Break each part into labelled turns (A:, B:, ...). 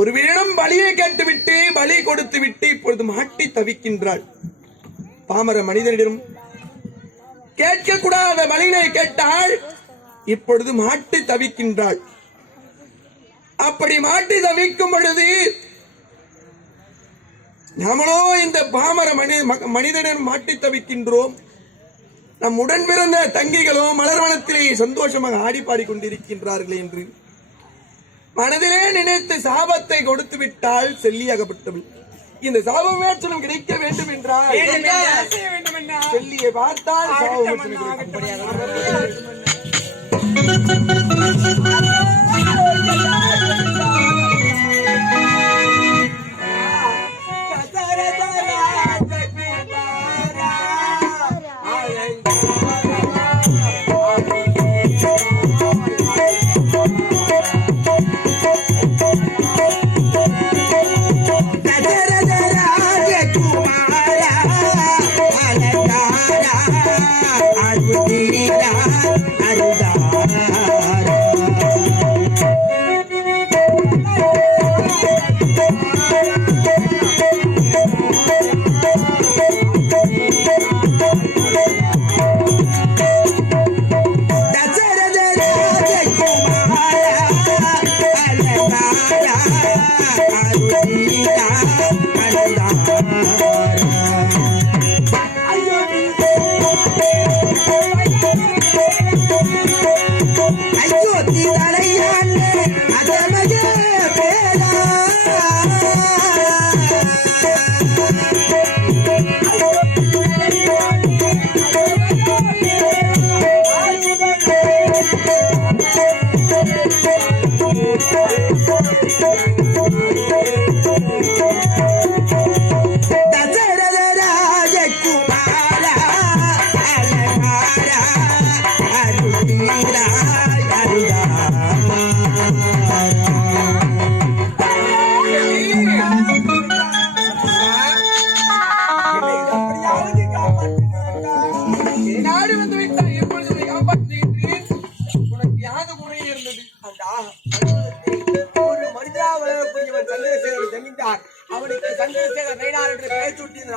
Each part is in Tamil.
A: ஒரு வீடம் பலியை கேட்டுவிட்டு பலி கொடுத்து விட்டு இப்பொழுது மாட்டி தவிக்கின்றாள். பாமர மனிதனிடம் கேட்கக்கூடாத பலினை கேட்டால் இப்பொழுது மாட்டி தவிக்கின்றாள். அப்படி மாட்டி தவிக்கும் பொழுது நாமளோ இந்த பாமர மனி மனிதனிடம் மாட்டி தவிக்கின்றோம். நம் உடன் பிறந்த தங்கிகளோ மலர்வனத்திலே சந்தோஷமாக ஆடி பாடிக்கொண்டிருக்கின்றார்கள் என்று மனதிலே நினைத்து சாபத்தை கொடுத்து விட்டால் செல்லியாகப்பட்டவள் இந்த சாபம் வேற்றலும் கிடைக்க வேண்டும் என்றால் செல்லியை பார்த்தால் சாபம்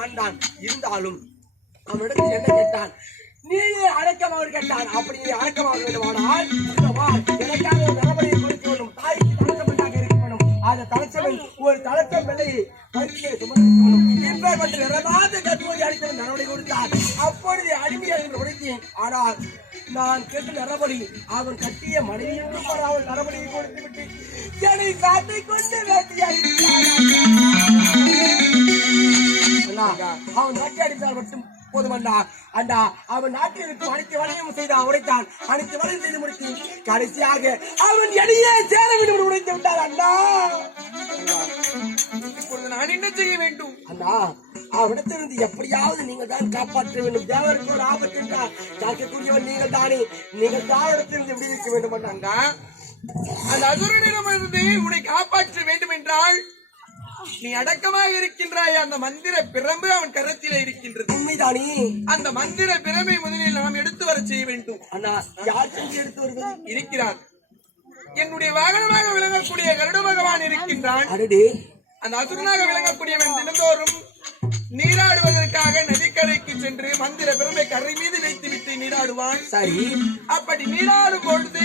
B: நான் தான் இருந்தாலும் அவனிடத்தில் என்ன கேட்டான் நீயே அடக்கமாக கேட்டான் அப்படி நீ அடக்கமாக வேண்டுமானால் எனக்காக ஒரு நரபலியை கொடுக்க வேண்டும் தாய்க்கு தலைச்சமண்டாக இருக்க வேண்டும். அந்த தலைச்சமன் ஒரு தலைச்சம் வெள்ளையை கருத்திலே சுமந்து வேண்டும். நிறமாத கட்டுமதி அடித்தவன் நடவடிக்கை கொடுத்தார். அப்பொழுது அடிமையாக என்று உடைத்தேன். ஆனால் நான் கேட்ட நரபலி அவன் கட்டிய மனைவி என்றும் அவள் நடவடிக்கை கொடுத்து விட்டு என்னை காட்டிக் கொண்டு வேட்டையாடி அவன் நாட்டை அடித்தால் மட்டும் போதுமண்டா அண்டா அவன் நாட்டில் இருக்கும் அனைத்து வளையும் செய்தான் உடைத்தான். அனைத்து வளையும் செய்து முடித்தேன் கடைசியாக அவன் எடையே சேர வேண்டும் உடைத்து விட்டான் அண்ணா.
A: நான் என்ன செய்ய வேண்டும்?
B: அண்ணா அவனிடத்திலிருந்து எப்படியாவது நீங்கள் தான் காப்பாற்ற வேண்டும். தேவருக்கு ஒரு ஆபத்து என்றால் காக்கக்கூடியவன் நீங்கள் தானே. நீங்கள் தான் இடத்திலிருந்து விடுவிக்க வேண்டும் அண்ணா.
A: அந்த அசுரனிடமிருந்து உன்னை காப்பாற்ற வேண்டும் என்றால் நீ அடக்கமாக இருக்கின்றாய் அந்த மந்திர பிரம்பு அவன் கரத்திலே இருக்கின்றது.
B: உண்மைதானே?
A: அந்த மந்திர பிரமை முதலில் நாம் எடுத்து வர செய்ய வேண்டும்.
B: அண்ணா யார் செஞ்சு எடுத்து வருவது?
A: இருக்கிறார். என்னுடைய வாகனமாக விளங்கக்கூடிய கருட பகவான் இருக்கின்றான் அந்த அசுரனாக விளங்கக்கூடியவன் தினந்தோறும் நீராடுவதற்காக நதிக்கரைக்கு சென்று மந்திர பிரமை கரை மீது வைத்துவிட்டு நீராடுவான்.
B: சரி.
A: அப்படி நீராடும் பொழுது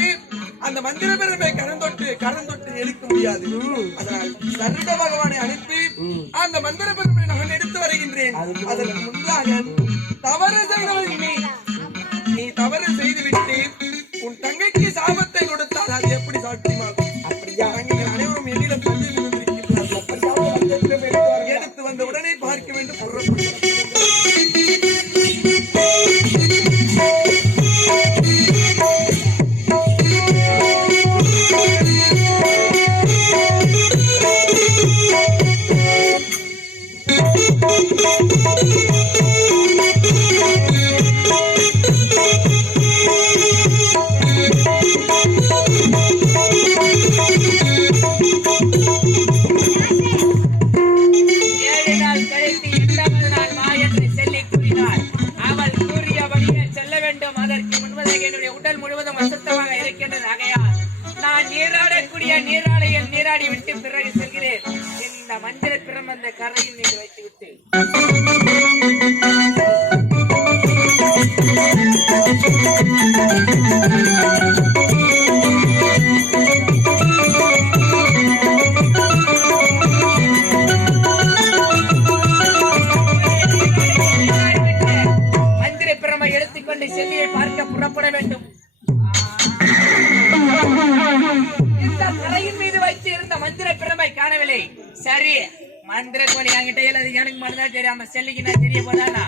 A: அந்த மந்திர பிரமை கரந்தொட்டு கரந்தொட்டு எழுக்க முடியாது. அதனால் சருட பகவானை அனுப்பி அந்த மந்திர பிரமை நான் எடுத்து வருகின்றேன். அதற்கு முன்பாக தவறு செய்தவன் நீ. நீ தவறு செய்துவிட்டு உன் தங்கைக்கு சாபத்தை
C: பிரமந்த கரையில் நீங்க வைத்து மந்திர பிரமை எடுத்துக்கொண்டு செல்லியை பார்க்க புறப்பட வேண்டும். இந்த கரையின் மீது வைத்து இருந்த மந்திர பிரமை காணவில்லை. சரி. மந்திர கோழி என்கிட்ட இல்ல அது எனக்கு மட்டும்தான் தெரியாம செல்லிக்கு நான் தெரிய போதானா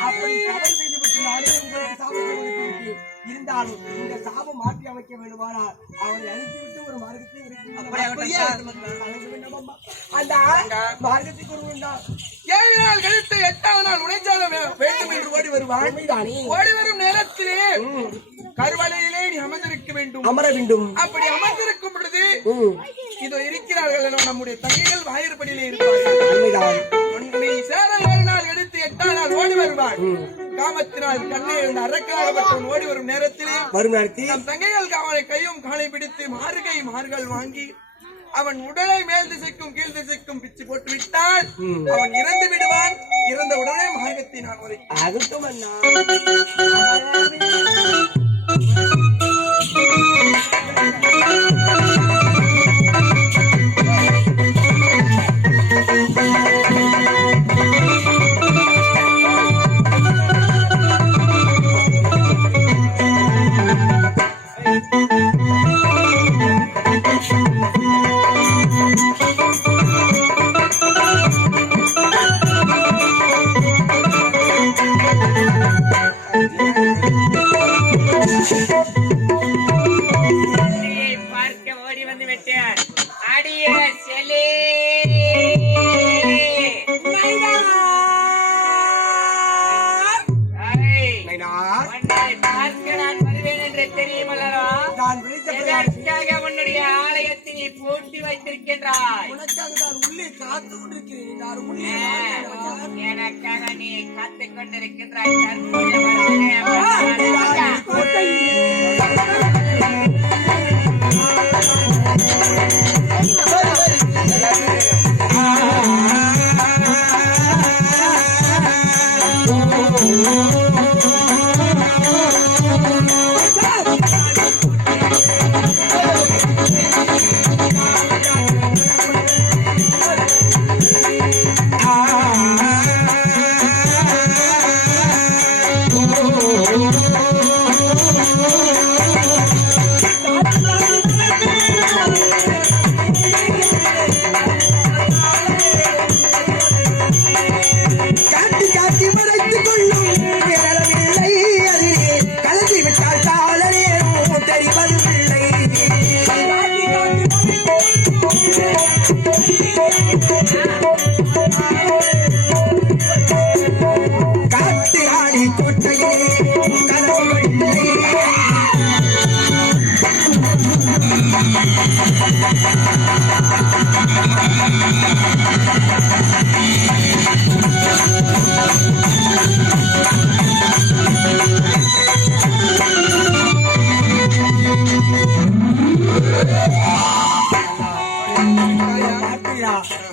B: அப்படி தவறு செய்துவிட்டு நானே உங்களுக்கு சாபத்தை இருந்தாலும் இந்த சாபம் மாற்றி அமைக்க வேண்டுமானால் அவனை அனுப்பிவிட்டு ஒரு மார்க்கத்தை அந்த
A: ஏழு நாள் கழித்து எட்டாவது நாள் வருவான் ஓடி வரும் நேரத்திலே கருவலையிலே நீ அமர்ந்திருக்க வேண்டும்.
B: அமர வேண்டும்.
A: அப்படி அமர்ந்திருக்கும் பொழுது இதோ இருக்கிறார்கள் நம்முடைய தங்கைகள் வாயிற்படியிலே இருப்பார்கள். உன்னை சேர ஏழு நாள் எடுத்து எட்டாம் நாள் ஓடி வருவான். காமத்தினால் கண்ணை இருந்த அரக்கனாகப்பட்டவன் ஓடி வரும் நேரத்திலே
B: வரும் நேரத்தில்
A: நம் தங்கைகள் அவனை கையும் காலை பிடித்து மார்கை மார்கள் வாங்கி அவன் உடலை மேல் திசைக்கும் கீழ் திசைக்கும் பிச்சு போட்டு விட்டால் அவன் இறந்து விடுவான். இறந்த உடனே மார்க்கத்தை நான் உரை
B: அகட்டும் அண்ணா.
C: வைத்திருக்கின்றாய்
B: உனக்காக நான் உள்ளே காத்து கொண்டிருக்கிறேன் நான் உள்ளே
C: எனக்காக நீ காத்துக் கொண்டிருக்கின்றாய் தற்போது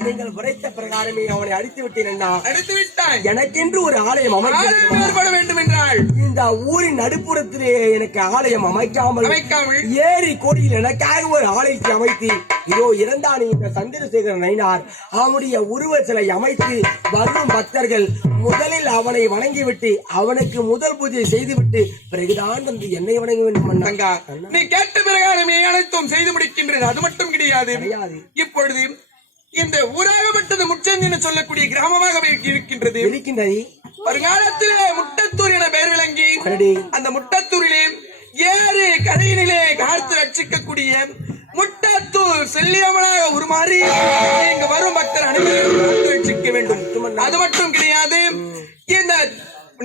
B: நீங்கள் உரைத்த பிரகாரமே அவனை அடித்து விட்டேன்
A: அடித்து விட்டாய்
B: எனக்கென்று ஒரு ஆலயம் அமைக்க வேண்டும்.
A: ஏற்பட வேண்டும் என்றால்
B: இந்த ஊரின் நடுப்புறத்திலே எனக்கு ஆலயம் அமைக்காமல்
A: அமைக்காமல்
B: ஏரி கோடியில் எனக்காக ஒரு ஆலயத்தை அமைத்து இதோ இறந்தானே இந்த சந்திரசேகரன் நயினார் அவனுடைய உருவ சிலை அமைத்து வரும் பக்தர்கள் முதலில் அவனை வணங்கிவிட்டு அவனுக்கு முதல் பூஜை செய்துவிட்டு பிறகுதான் வந்து என்னை வணங்க வேண்டும்
A: நீ கேட்ட பிரகாரமே அனைத்தும் செய்து முடிக்கின்றது. அது மட்டும் கிடையாது.
B: கிடையாது.
A: இப்பொழுது இந்த ஊராகப்பட்டது முச்சந்தின்னு சொல்லக்கூடிய கிராமமாக இருக்கின்றது.
B: இருக்கின்றது.
A: வருங்காலத்திலே முட்டத்தூர் என பெயர் விளங்கி. அந்த முட்டத்தூரிலே ஏறு கரையினிலே காத்து ரட்சிக்கக்கூடிய முட்டத்தூர் செல்லியமனாக உருமாறி இங்கு வரும் பக்தர் அனைவரும் காத்து ரட்சிக்க வேண்டும். அது மட்டும் கிடையாது. இந்த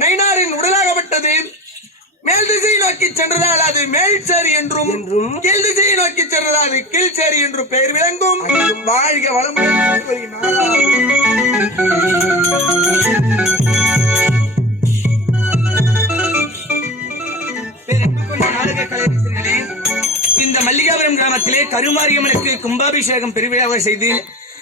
A: நைனாரின் உடலாகப்பட்டது மேல் திசையை நோக்கி சென்றதால் அது மேல் சேரி என்றும். கீழ் திசையை நோக்கி சென்றதால் அது கீழ் சேரி என்றும் பெயர் விளங்கும் வாழ்க
D: கலைஞர்களே இந்த மல்லிகாபுரம் கிராமத்திலே கருமாரியம்மனுக்கு கும்பாபிஷேகம் பெருவிழாவை செய்து